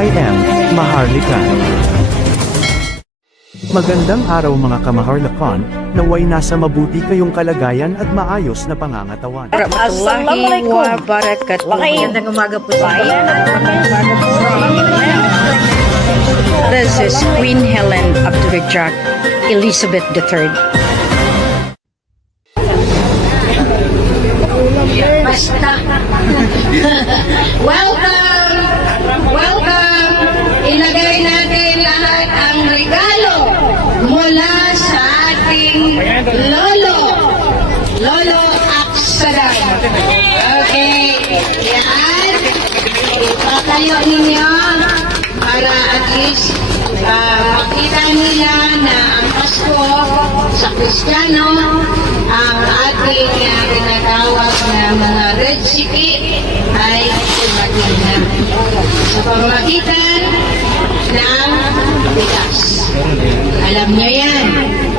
I am Maharlika. Magandang araw mga kamaharlakan, naway nasa mabuti kayong kalagayan at maayos na pangangatawan. Warahmatullahi wabarakatuh. Magandang umaga po sa inyo. This is Queen Helen Abdurrahman Elizabeth III. Basta. Welcome! Welcome! Ilagay natin lahat ang regalo mula sa ating Lolo Aksadan. Okay. Yan. Ipatayo ninyo para at least makita nila na ang Pasko sa Kristiyano ang ating tinatawag na mga red city ay tumating na sa pamamagitan ng bigas. Alam nyo yan.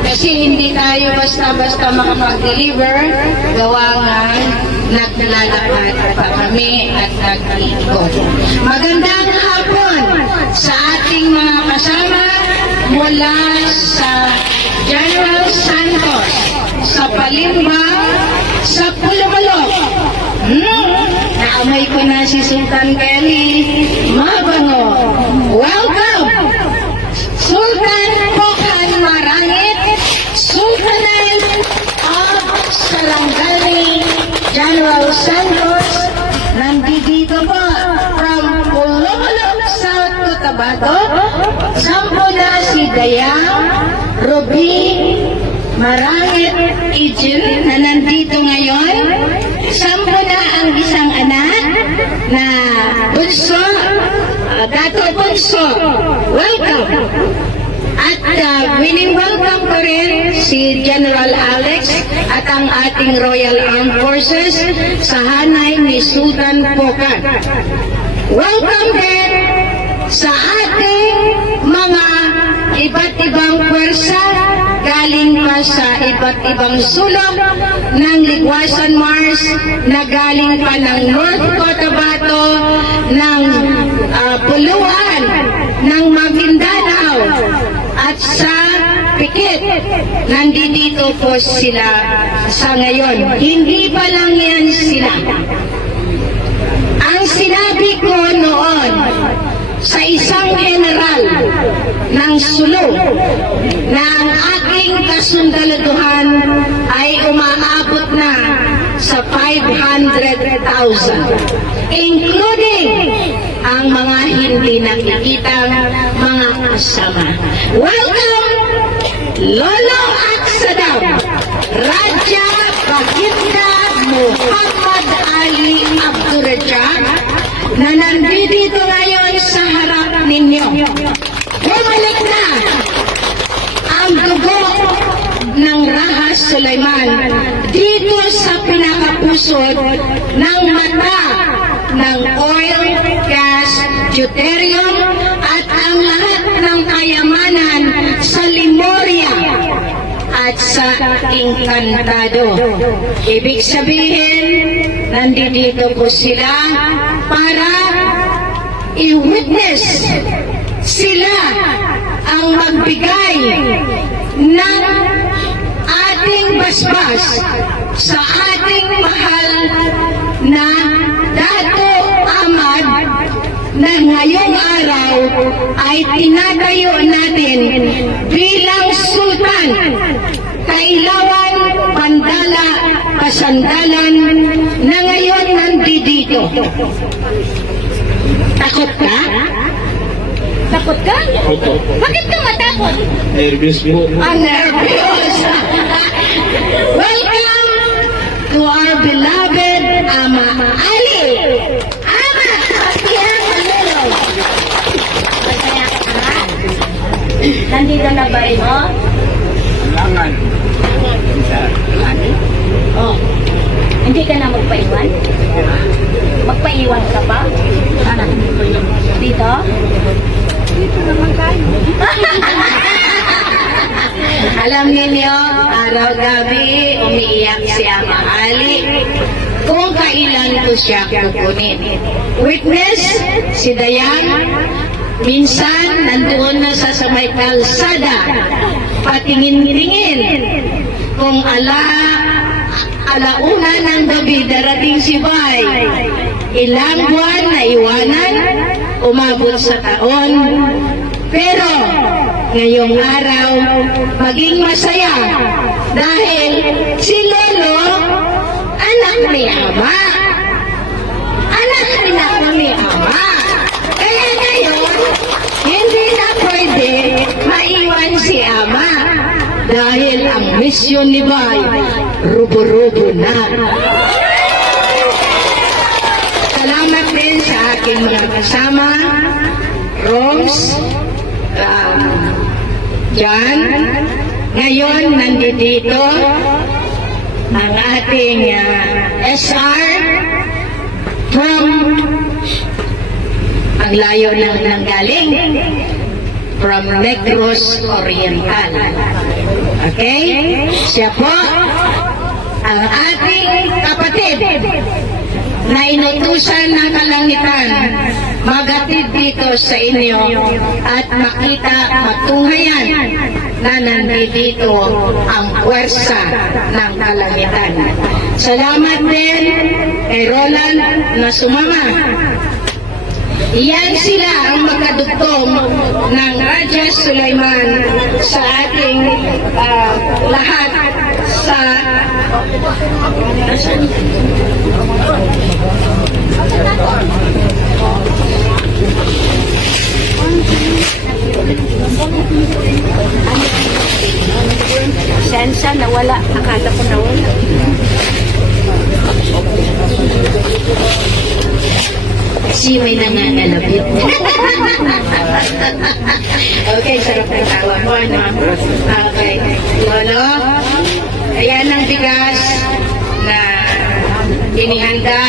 Kasi hindi tayo basta-basta makapag-deliver, gawa nga naglalakad pa kami at nag-ikot. Magandang hapon sa ating mga kasama mula sa General Santos, sa Palimbang, sa Pulupulok. Naamay ko na si Sultan Kelly. Mabango. Welcome! Sultan Pokan Marangit, Sultanate of Sarangani, General Santos, nandito po from Pulupulok, South Cotabato. Sampo na si Dayang, Ruby, Marangit, Ijil na nandito ngayon. Sampo na ang isang anak na Bunso, Dato Bunso. Welcome! At welcome ko rin si General Alex at ang ating Royal Armed Forces sa hanay ni Sultan Pokan. Welcome din sa ating mga iba't ibang pwersa galing pa sa iba't ibang sulok ng Ligwasan Mars na galing pa ng North Cotabato, ng Puluan, ng Maguindanao at sa Pikit. Nandito po sila sa ngayon. Hindi pa lang yan sila. Ang sinabi ko noon sa isang general ng Sulu na ang aking kasundaluduhan ay umaabot na sa 500,000, including ang mga hindi nakikitang mga kasama. Welcome, Lolo Aksadam, Raja Baginda Muhammad Ali Abdurrahman, na nandito ngayon sa harap ninyo. Bumalik na ang dugo ng Rahas Sulaiman dito sa pinakapusod ng mata ng oil, gas, deuterium at ang lahat ng kayamanan sa Lemuria at sa Encantado. Ibig sabihin, nandito po sila para i-witness sila ang magbigay ng ating basbas sa ating mahal na Dato Ahmad na ngayong araw ay tinatayo natin bilang Sultan Kailawan, Pandala, Pasandalan na ngayon nandito. Takot ka? Takot ka? Bakit ka matakot? Nervous po. Nervous! Welcome to our beloved Ama Ali! Ama! Patiyang Manilo! Masaya ka ka? Nandito na ba rin mo? Langan. Oh. Hindi ka na magpaiwan? Magpaiwan ka pa? Sana? Dito? Dito naman tayo. Alam ninyo, araw-gabi umiiyak si Ama Ali kung kailan ko ko siya kukunin. Witness, si Dayan, minsan nandoon na sa may kalsada, patingin-tingin kung alauna ng gabi darating si Bay. Ilang buwan na iwanan, umabot sa taon. Pero ngayong araw, maging masaya dahil si Lolo, anak ni Ama. Anak rin ako ni Ama. Kaya ngayon, hindi na pwede maiwan si Ama. Dahil ang misyon ni Bay, rubo-rubo na. Salamat din sa aking mga kasama, Rose, John. Ngayon, nandito ang ating SR from ang layo ng galing from Negros Oriental. Okay? Siya po ang ating kapatid na inutusan ng kalangitan magatid dito sa inyo at makita matunghayan na nandito ang puwersa ng kalangitan. Salamat din kay Roland na sumama. Iyan sila ang magkadugtong ng Raja Sulaiman sa ating lahat sa Sensa, nawala. Akala ko nawala. si may nangangalabit. Okay, sarap ng tawa mo, no? Okay. Lolo, ayan ang bigas na inihanda.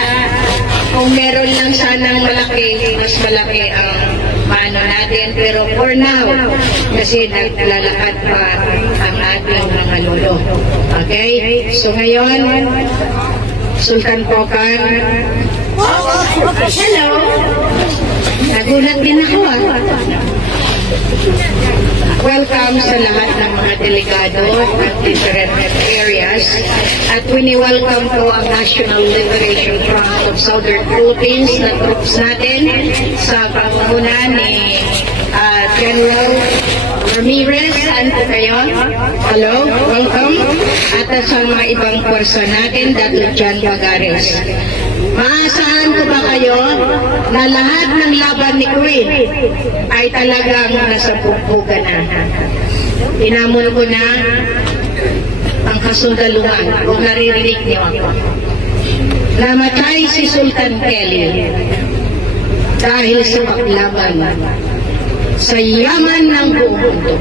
Kung meron lang sanang malaki, mas malaki ang maano natin. Pero for now, kasi naglalakad pa ang ating mga lolo. Okay? So ngayon, Sultan Pokan. Hello! Nagulat din ako, Welcome sa lahat ng mga delegado at different areas. At wini-welcome po ang National Liberation Front of Southern Philippines na troops natin sa pangunguna ni General Ramirez. Saan po kayo? Hello, welcome. At sa mga ibang pwersa natin, Dr. John Bagares. Maasahan ko ba kayo na lahat ng laban ni Queen ay talagang nasa pugpugan na. Tinamon ko na ang kasundaluhan kung naririnig niyo ako. Namatay si Sultan Kelly dahil sa paglaban sa yaman ng buong mundo.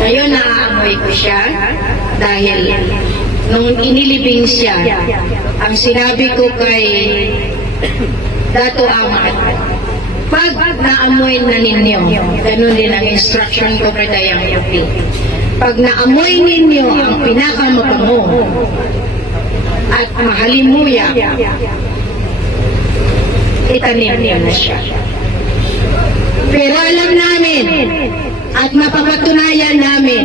Ngayon naaamoy ko siya dahil nung inilibing siya, ang sinabi ko kay Dato Amat, pag naamoy na ninyo, ganun din ang instruction ko kay Dayang Yupi. Pag naamoy ninyo ang pinakamabango at mahalimuya, itanim niyo na siya. Pero alam namin at mapapatunayan namin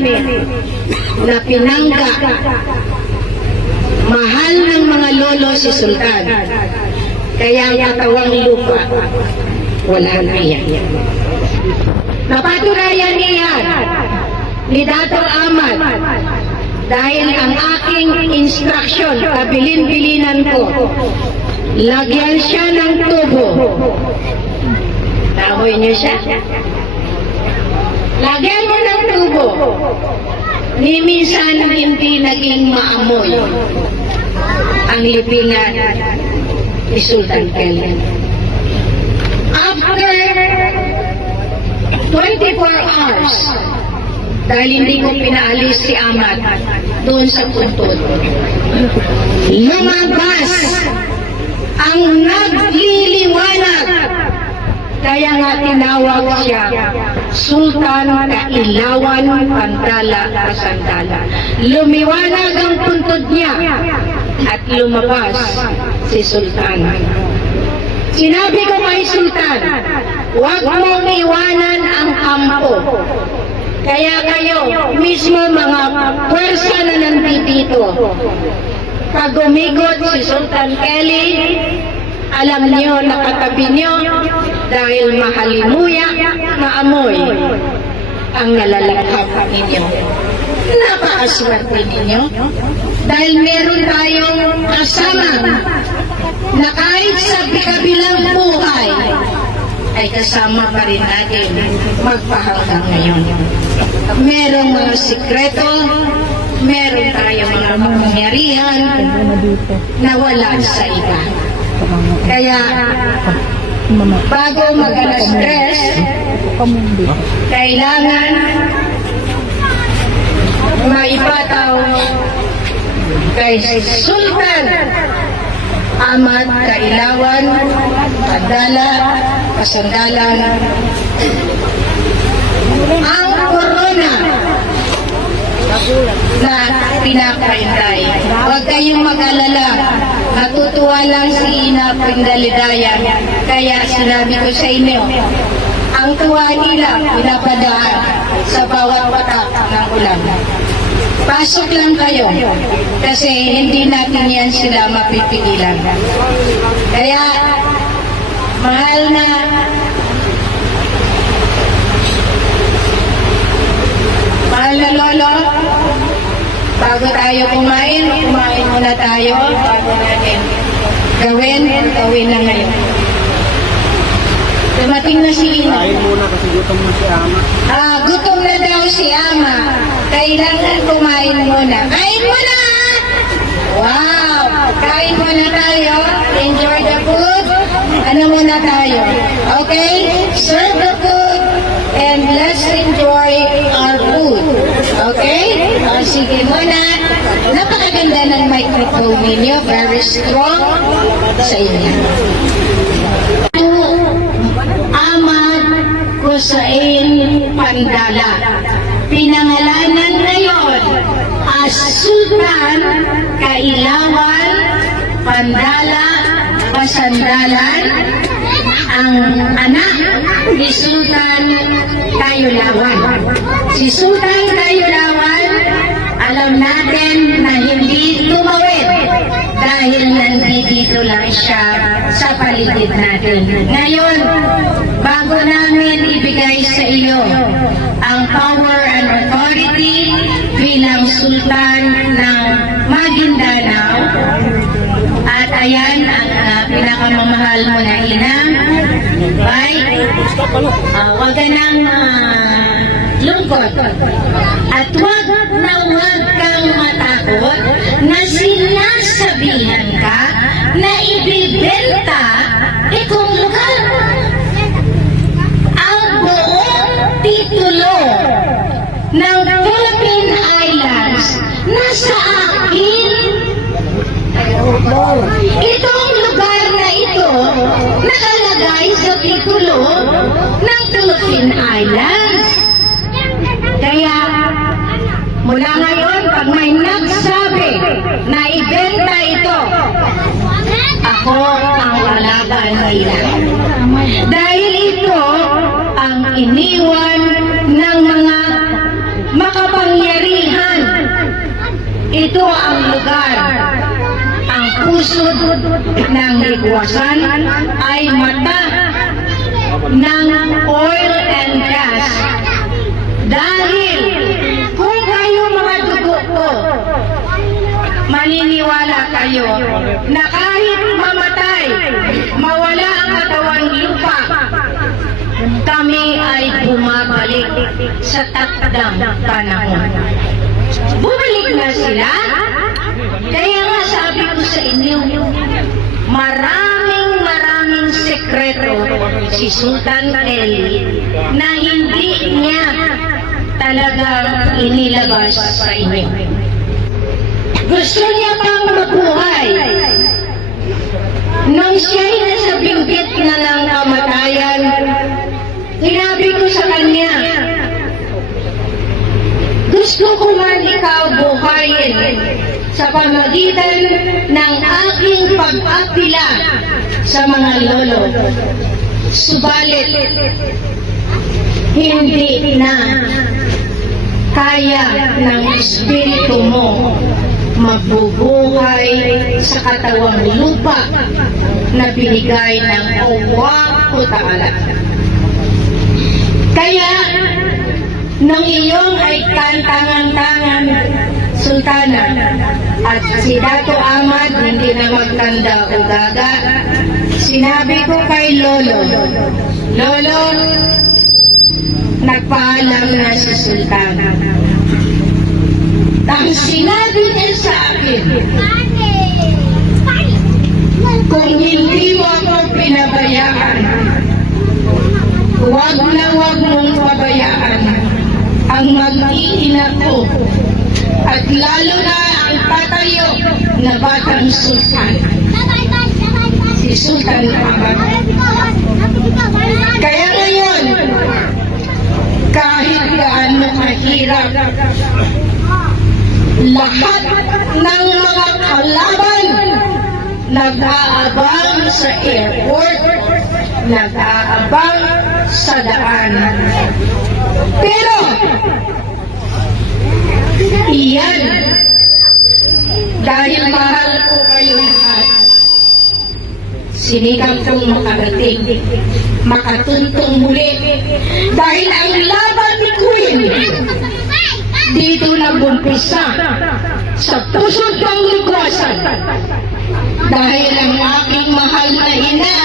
na pinangga mahal ng mga lolo si Sultan. Kaya ang katawang lupa, wala na yan. Napatunayan niyan ni Dato Amat dahil ang aking instruction, kabilin-bilinan ko, lagyan siya ng tubo. Tahoy niyo siya? Lagyan mo ng tubo. Ni minsan hindi naging maamoy ang libingan ni Sultan Kelly. After 24 hours, dahil hindi ko pinaalis si Amat doon sa puntod, lumabas ang nagliliwanag. Kaya nga tinawag siya Sultan Kailawan Pantala Kasandala. Lumiwanag ang puntod niya at lumabas si Sultan. Sinabi ko kay Sultan, huwag mong iwanan ang kampo. Kaya kayo, mismo mga pwersa na nandito, pag umigot si Sultan Kelly, alam niyo, nakatabi niyo, dahil mahalimuya na amoy ang nalalakap ninyo. Napakaswerte ninyo dahil meron tayong kasama na kahit sa kabilang buhay ay kasama pa rin natin magpahanggang ngayon. Merong mga sikreto, meron tayong mga kapangyarihan na wala sa iba. Kaya bago mag-alas-stress, kailangan maipataw kay Sultan Ahmad Kailawan, Padala, Pasandalan, ang corona na pinakaintay. Huwag kayong mag-alala. Natutuwa lang si Ina Pindalidayan. Kaya sinabi ko sa inyo, ang tuwa nila pinapadaan sa bawat patak ng ulan. Pasok lang kayo kasi hindi natin yan sila mapipigilan. Kaya, mahal na lolo, bago tayo kumain muna tayo bago natin gawin na ngayon. Dumating na si Ina. Kain muna kasi gutom na si Ama. Gutom na daw si Ama. Kailangan kumain muna. Kain muna! Wow! Kain muna tayo. Enjoy the food. Ano muna tayo? Okay? Serve the food and let's enjoy our food. Okay? Sige muna. Napakaganda ng microphone ninyo. Very strong sa inyo. Ahmad Hussein Pandala. Pinangalanan ngayon as Sultan Kailawan Pandala Pasandalan, ang anak ni Sultan Kayulawan. Si Sultan Kayulawan, alam natin na hindi tumawid dahil nandito lang siya sa paligid natin. Ngayon, bago namin ibigay sa iyo ang power and authority bilang Sultan ng Maguindanao, at ayan ang pinakamamahal mo na ina, huwag ka nang lungkot at huwag kang matakot na sinasabihan ka na ibibenta itong lugar. Ang buong titulo ng Philippine Islands nasa akin. Itong lugar na ito nakalagay sa titulo ng Philippine Islands. Kaya mula ngayon, pag may nagsabi na ibenta ito, ako ang kalaban nila. Dahil ito ang iniwan ng mga makapangyarihan. Ito ang lugar. Ang pusod ng higwasan ay mata ng oil and gas. Dahil kung kayo mga dugo ko, maniniwala kayo na kahit mamatay, mawala ang katawang lupa, kami ay bumabalik sa takdang panahon. Bumalik na sila. Kaya nga sabi ko sa inyo, maraming sekreto si Sultan Kelly na hindi niya talagang inilabas sa inyo. Gusto niya pang mabuhay. Nung siya'y nasa binggit na ng kamatayan, sinabi ko sa kanya, gusto ko man ikaw buhayin sa pamagitan ng aking pag-apila sa mga lolo. Subalit, hindi na kaya ng espiritu mo mabubuhay sa katawang lupa na binigay ng Allah Ta'ala. Kaya, nung iyong ay kantangan-tangan, Sultana, at si Dato Ahmad hindi na magtanda o gaga, sinabi ko kay Lolo, Lolo, nagpaalam na si Sultana. Ang sinabi niya sa akin, kung hindi mo ako pinabayaan, huwag na huwag mong pabayaan ang mag-iina ko at lalo na ang tatayo na batang sultan, si Sultan Ahmad. Kaya ngayon, kahit gaano kahirap, lahat ng mga kalaban nag-aabang sa airport, nag-aabang sa daan. Pero, iyan, dahil mahal ko kayo lahat, sinikap kong makarating, makatuntong muli, dahil ang laban ni Queen, dito nag-umpisa sa pusod ng lugwasan, dahil ang aking mahal na ina,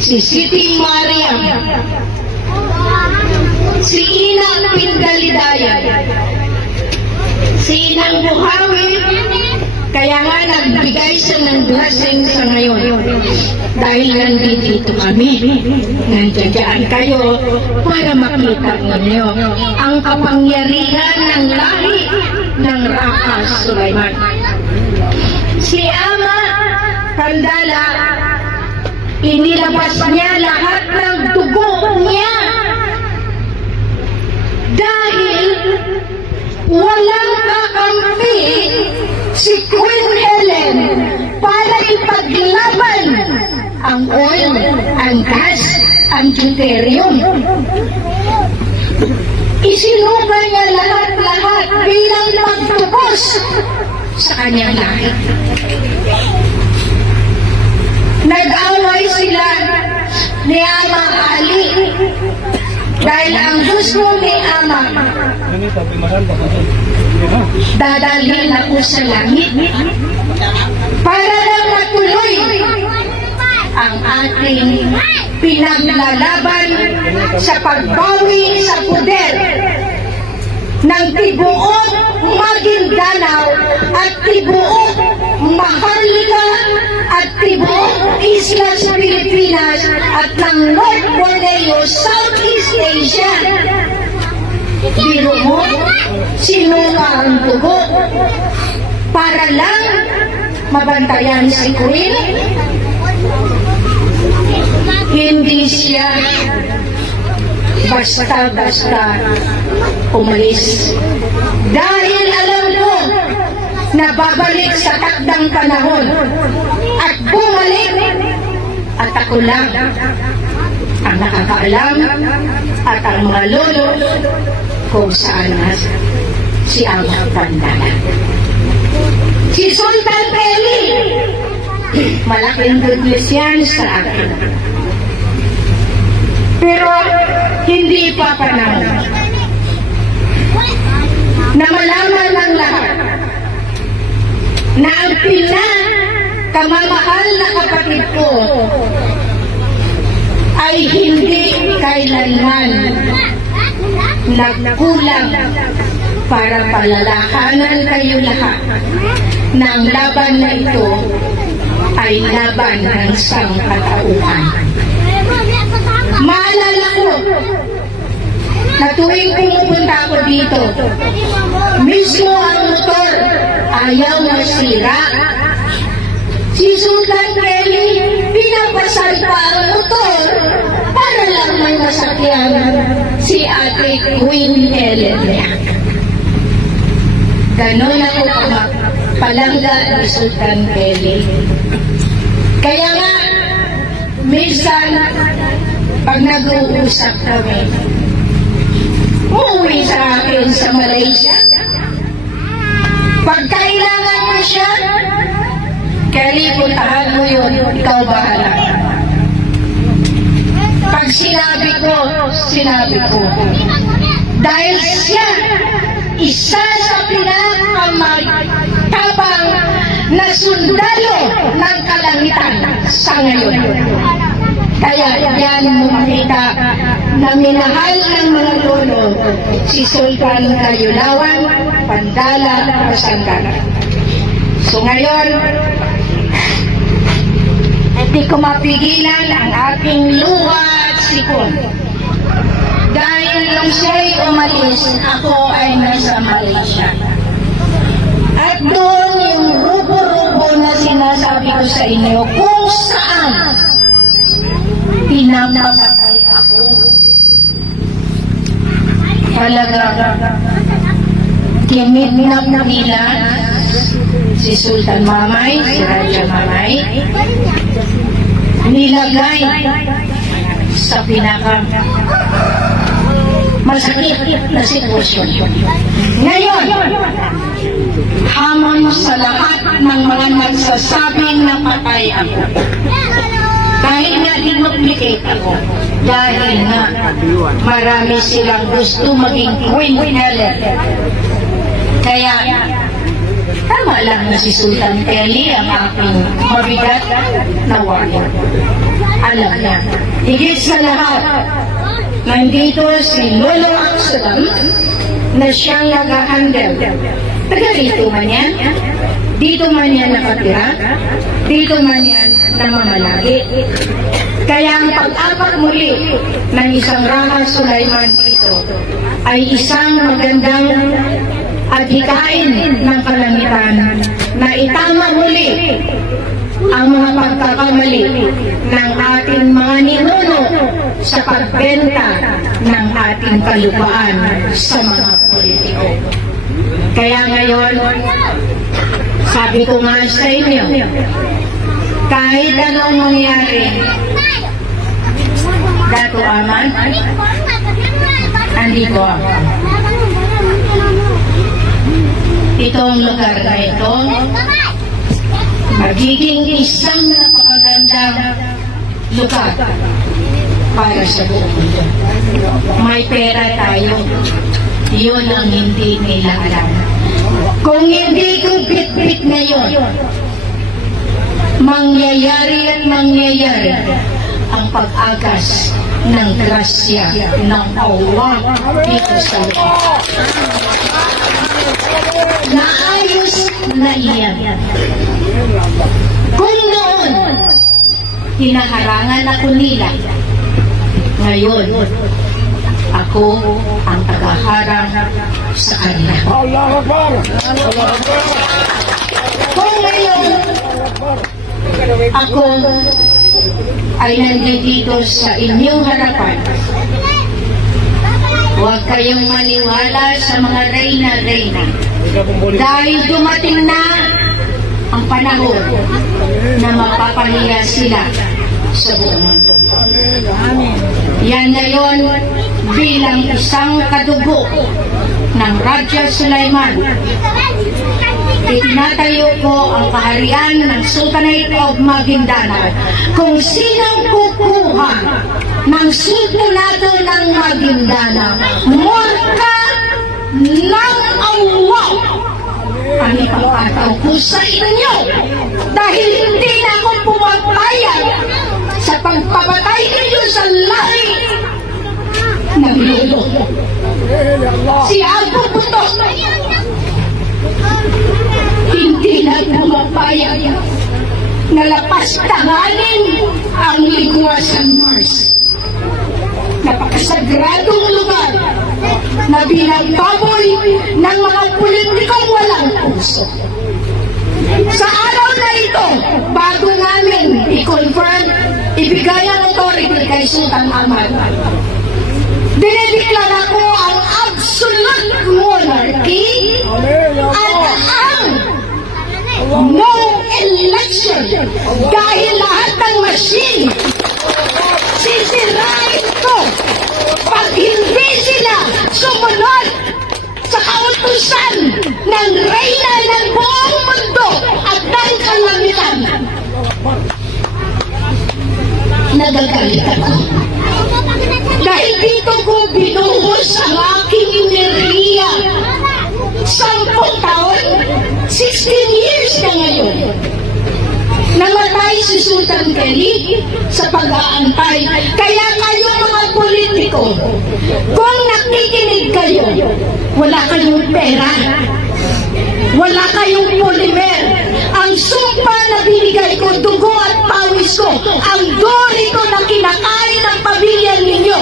si Siti Mariam, si Ina Pindalidaya, si Inang Buhawi, kaya nga nagbigay siya ng blessing sa ngayon. Dahil nandito kami, nandiyan kayo para makita ninyo ang kapangyarihan ng lahi ng Raka Sulaiman. Si Ama Kandala, inilabas niya lahat ng dugo niya dahil walang kakampi si Queen Helen para ipaglaban ang oil, ang gas, ang deuterium. Isinuba niya lahat-lahat bilang pagtubos sa kanyang lahi. Nag-away sila ni Ama Ali dahil ang gusto ni Ama, dadalhin ako sa langit para lang matuloy ang ating pinaglalaban sa pagbawi sa poder ng tibuok Maguindanao at tibuok Maharlika at tibuok Islas Pilipinas at ng North Borneo, Southeast Asia. Biro mo, sinunga ang dugo para lang mabantayan si Queen. Hindi siya basta-basta umalis. Dahil alam ko na babalik sa takdang panahon at bumalik at ako lang ang nakakaalam at ang mga lolo kung saan si Ama Kandala. Si Sultan Peli, malaking good news yan sa akin. Pero hindi pa panahon na malaman ng lahat na ang pinakamamahal na kapatid ko ay hindi kailanman nagkulang para palalakanan kayo lahat na ang laban na ito ay laban ng sangkatauhan. Maalala ko na tuwing pumupunta ako dito, mismo ang motor ayaw masira. Si Sultan Kelly pinapasan pa ang motor para lang may masakyan si Ate Queen Helen. Ganon ako palangga ni Sultan Kelly. Kaya nga, minsan, pag nag-uusap kami, umuwi sa akin sa Malaysia. Pag kailangan mo siya, Kelly, puntahan mo yun, ikaw bahala. Pag sinabi ko. Dahil siya, isa sa pinakamagtabang na sundalo ng kalangitan sa ngayon. Kaya yan mo makita na minahal ng mga lolo si Sultan Kayulawan, Pandala, Pasangan. So ngayon, hindi ko mapigilan ang aking luha at sikon. Dahil nung siya'y umalis, ako ay nasa Malaysia. At doon yung rubo-rubo na sinasabi ko sa inyo kung saan pinapatay ako. Talagang kinidnap nila si Sultan Mamay, si Raja Mamay, nilagay sa pinaka masakit na sitwasyon. Ngayon, hamon sa lahat ng mga nagsasabing na patay ako. Kahit nga dinuplicate ako, dahil nga marami silang gusto maging Queen Helen. Kaya, tama lang na si Sultan Kelly ang aking mabigat na warrior. Alam niya, higit sa lahat, nandito si Lolo Amsterdam na siyang nag-handle. Taga dito man yan, dito man yan nakatira, dito man yan namamalagi. Kaya ang pag-apak muli ng isang Rama Sulaiman dito ay isang magandang adhikain ng kalangitan na itama muli ang mga pagkakamali ng ating mga ninuno sa pagbenta ng ating kalupaan sa mga politiko. Kaya ngayon, sabi ko nga sa inyo, kahit anong mangyari, Dato Aman, andito ako. Itong lugar na ito, magiging isang napakagandang lugar para sa buong mundo. May pera tayo, yun ang hindi nila alam. Kung hindi ko bit-bit ngayon, mangyayari at mangyayari ang pag-agas ng grasya ng Allah dito sa lugar. Naayos na iyan. Kung noon, hinaharangan ako nila, ngayon, ako ang tagaharang sa kanila. Kung ngayon, ako ay nandito sa inyong harapan, huwag kayong maniwala sa mga reyna-reyna. Dahil dumating na ang panahon na mapapahiya sila sa buong mundo. Yan ngayon bilang isang kadugo ng Raja Sulaiman. Itinatayo ko ang kaharian ng Sultanate of Maguindanao. Kung sinong kukuha ng sultanato ng Maguindanao, murka ng Allah ang ipapataw ko sa inyo dahil hindi na ako pumapayag sa pagpapatay ninyo sa lahi ng lolo. Si Abu Puto hindi na pumapayag na lapas-tanganin ang ligwasan Mars. Napakasagradong lugar na binagbaboy ng mga politikong walang puso. Sa araw na ito, bago namin i-confirm, ibigay ang authority kay Sultan Ahmad, dinideklara ko ang absolute monarchy at ang no election dahil lahat ng machine sisirain ko pag hindi sila sumunod sa kautusan ng reyna ng buong mundo at ng kalangitan. Nagagalit ako. Dahil dito ko binuhos ang aking enerhiya. 10 taon, 16 years na ngayon. Namatay si Sultan Kelly sa pag-aantay. Kaya kayo mga politiko, kung nakikinig kayo, wala kayong pera, wala kayong polymer. Ang sumpa na binigay ko, dugo at pawis ko, ang dorito na kinakain ng pamilya ninyo,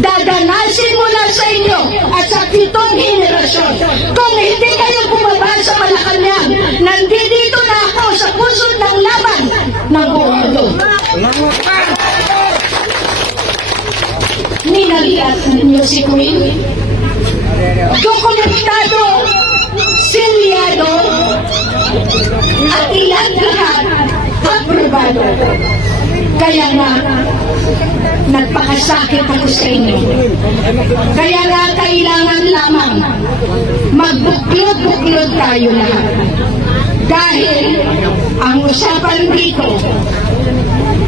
dadanasin mula sa inyo at sa 7 henerasyon. Kung hindi kayo bumaba sa Malacanang, nandito na ako sa pusod ng laban ng buong mundo. Ninaliat ninyo si Queen. Dokumentado, silyado, at ilan lahat aprobado. Kaya nga, nagpakasakit ako sa inyo. Kaya nga, kailangan lamang magbuklod-buklod tayo lahat. Dahil ang usapan dito,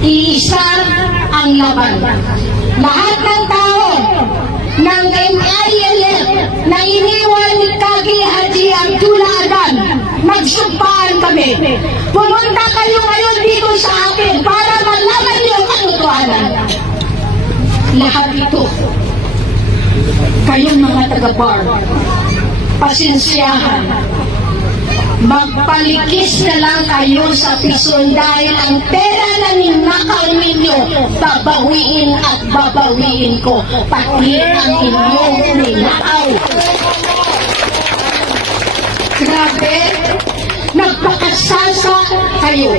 iisa ang laban. Lahat ng tao ng MILF na iniwan ni Kagi Haji Abdullah Adan, magsumpaan kami. Pumunta kayo ngayon dito sa akin para malaman niyo ang katotohanan. Lahat ito, kayong mga taga-bar, pasensyahan. Magpalikis na lang kayo sa pison dahil ang pera na ninakaw ninyo, babawiin at babawiin ko, pati ang inyong ninakaw. Grabe, nagpakasasa kayo.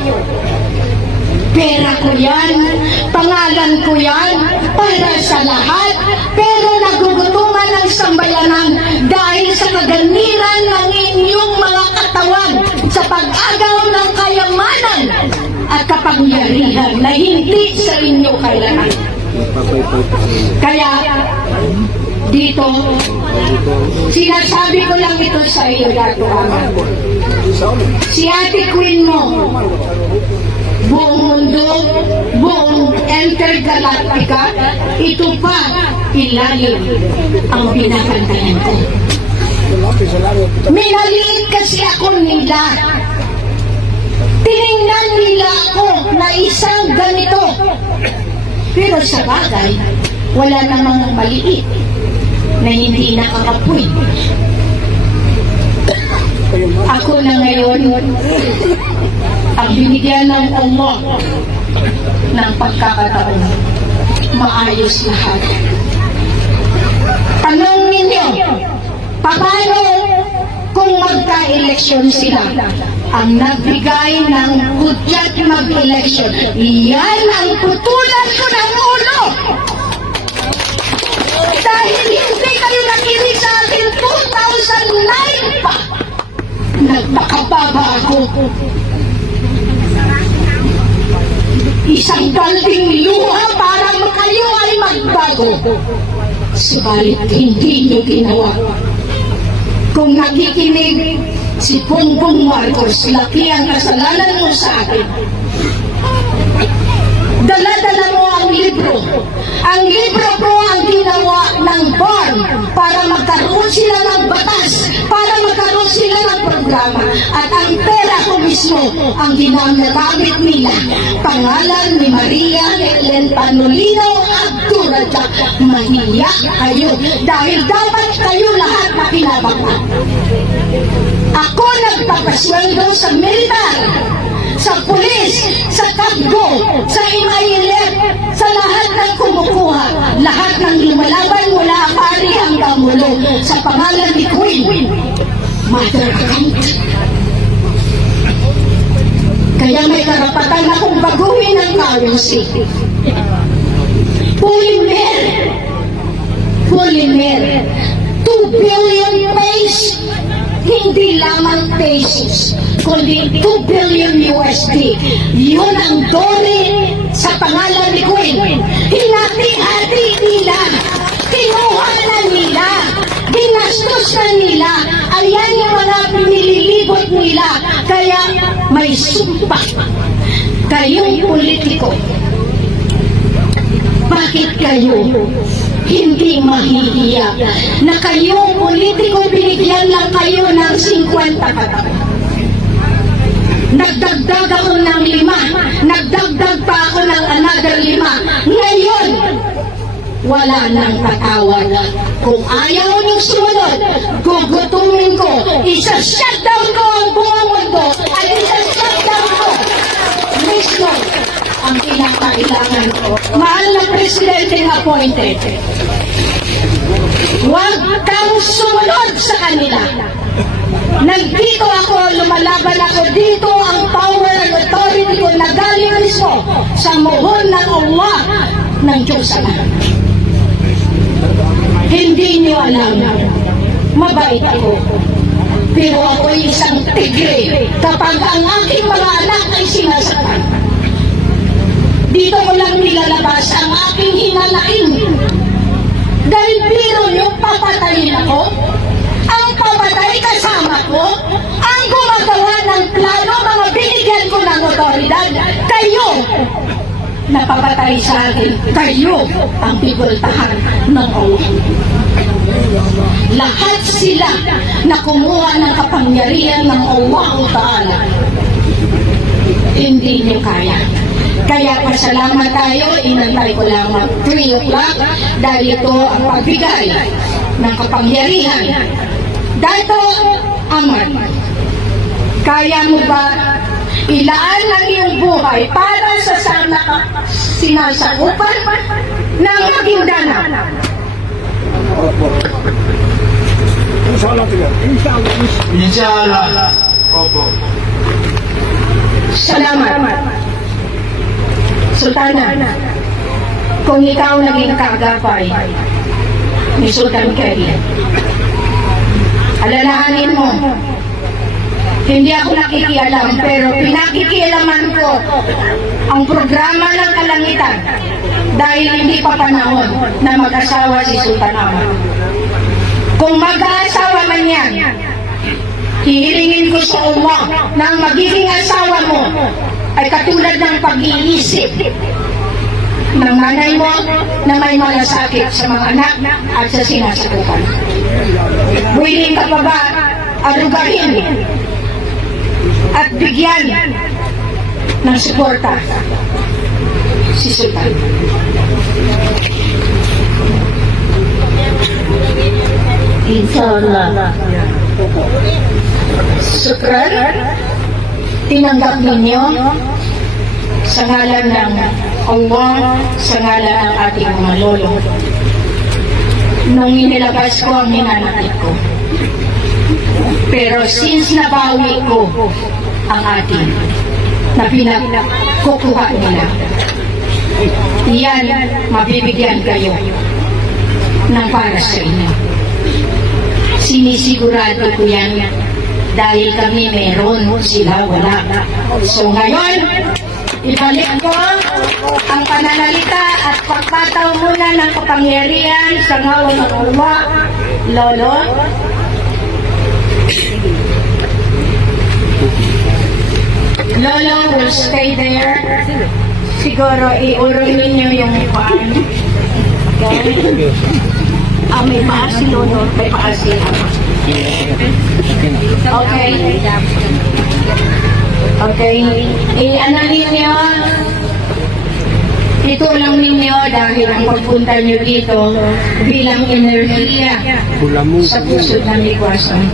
Pera ko yan, pangalan ko yan, para sa lahat, pero nagugutuman ng sambayanan dahil sa kaganiran ng inyong mga katawan sa pag-agaw ng kayamanan at kapangyarihan na hindi sa inyo kailangan. Kaya, dito, sinasabi ko lang ito sa iyo, Dato' Ama. Si Ate Queen mo, buong mundo, buong intergalactica, ito pa ilalim ang binabantayan ko. Minaliit kasi ako nila. Tiningnan nila ako na isang ganito. Pero sa bagay, wala namang maliit na hindi nakakapuy. Ako na ngayon ang binigyan ng Allah ng pagkakataon. Maayos lahat. Tanong ninyo, paano kung magka-eleksyon sila? Ang nagbigay ng hudyat mag-eleksyon, yan ang putulan ko ng ulo! Dahil hindi kayo nakinig sa akin 2009 pa! Nagpakababa ako. Isang balding luha para kayo ay magbago. Subalit hindi nyo ginawa. Kung nakikinig si Bongbong Marcos, laki ang kasalanan mo sa akin. Dala-dala mo ang libro. Ang libro ko ang ginawa ng BARM para magkaroon sila ng batas, para magkaroon sila ng programa. At ang pera ko mismo ang ginamit nila. Pangalan ni Maria Helen Panolino Abdurrahman. Mahiya kayo dahil dapat kayo lahat na pinabaka. Ako nagpapasweldo sa militar, sa pulis, sa KAPGO, sa MILF, sa lahat ng kumukuha, lahat ng lumalaban mula pari hanggang mulo sa pangalan ni Queen, Mother Account. Kaya may karapatan akong baguhin ang currency. Polymer, 2 billion pesos hindi lamang pesos, kundi 2 billion USD. Yun ang dole sa pangalan ni Queen. Hinati-hati nila, kinuha na nila, ginastos na nila. Ayan yung mga pinililibot nila. Kaya may sumpa. Kayong politiko, bakit kayo hindi mahihiya na kayong politiko binigyan lang kayo ng 50 katawan? Nagdagdag ako ng 5, nagdagdag pa ako ng another 5. Ngayon, wala nang patawad. Kung ayaw niyong sumunod, gugutumin ko, isa-shutdown ko ang buong mundo at isa-shutdown ko mismo ang pinakailangan ko. Mahal na Presidente appointed, huwag kang sumunod sa kanila. Nandito ako, lumalaban ako dito, ang power and authority ko na galing mismo sa muhon ng Allah ng Diyos Ama. Hindi niyo alam, mabait ako. Pero ako'y isang tigre kapag ang aking mga anak ay sinasaktan. Dito ko lang nilalabas ang aking hinalain. Dahil biro niyo, papatayin ako. Ang papatay kasama ko. Ang gumagawa ng plano, mga binigyan ko ng otoridad. Kayo, napapatay sa akin. Kayo ang bibultahan ng Allah. Lahat sila na kumuha ng kapangyarihan ng Allah Ta'ala. Hindi niyo kaya. Kaya pasalamat tayo, inantay ko lamang 3 o'clock dahil ito ang pagbigay ng kapangyarihan. Dato Amar, kaya mo ba ilaan ang iyong buhay para sa sana sinasakupan ng Maguindanao? Inshallah. Opo. Salamat. Sultana, kung ikaw naging kaagapay ni Sultan Kelly, alalahanin mo, hindi ako nakikialam, pero pinakikialaman ko ang programa ng kalangitan dahil hindi pa panahon na mag-asawa si Sultan Ahmad. Kung mag-aasawa man yan, hihilingin ko sa Allah na ang magiging asawa mo ay katulad ng pag-iisip ng nanay mo na may malasakit sa mga anak at sa sinasakupan. Willing ka pa ba arugahin at bigyan ng suporta si Sultan? Inshallah. Sukran, tinanggap ninyo sa ngalan ng Allah, sa ngalan ng ating mga lolo. Nung inilabas ko ang hinanakit ko. Pero since nabawi ko ang ating na pinagkukuha nila, yan, mabibigyan kayo ng para sa inyo. Sinisigurado ko yan dahil kami meron, sila wala. So ngayon, ibalik ko ang pananalita at pagpataw muna ng kapangyarihan sa ngalan ng Allah. Lolo, Lolo will stay there. Siguro iurong ninyo yung paan. Okay? May paa si Lolo, may paa si Ama. Okay. Okay. Ano ninyo? Ito lang ninyo dahil ang pagpunta nyo dito bilang enerhiya sa puso ng ligwasan.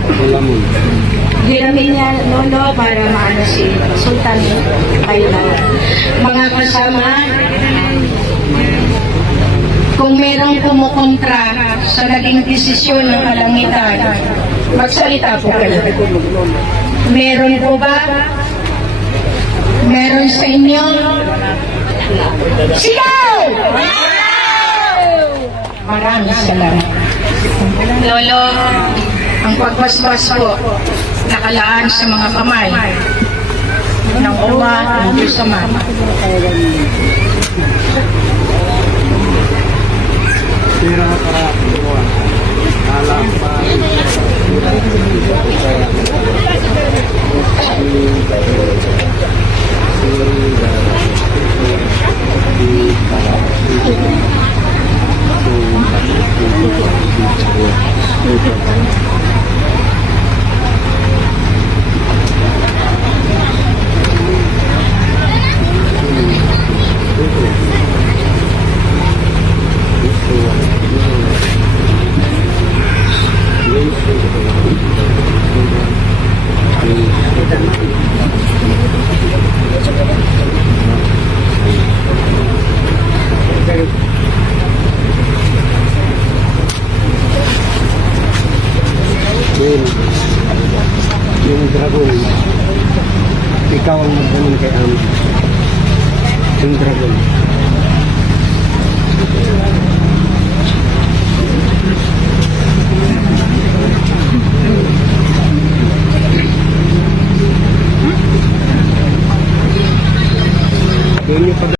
Hiramin niya, Lolo, para maano si Sultan kayo lang. Mga kasama, kung merong kumukontra sa naging desisyon ng kalangitan, magsalita po kayo. Meron po ba? Meron sa inyo? Sigaw! Maraming salamat. Lolo, Ang pagbasbas po, nakalaan sa mga kamay ng Oma ng Diyos Ama. Tira para kuha. Alam pa. Yung dragon, ikaw ang magdanong kay Ami. Yung dragon. Yun yung pag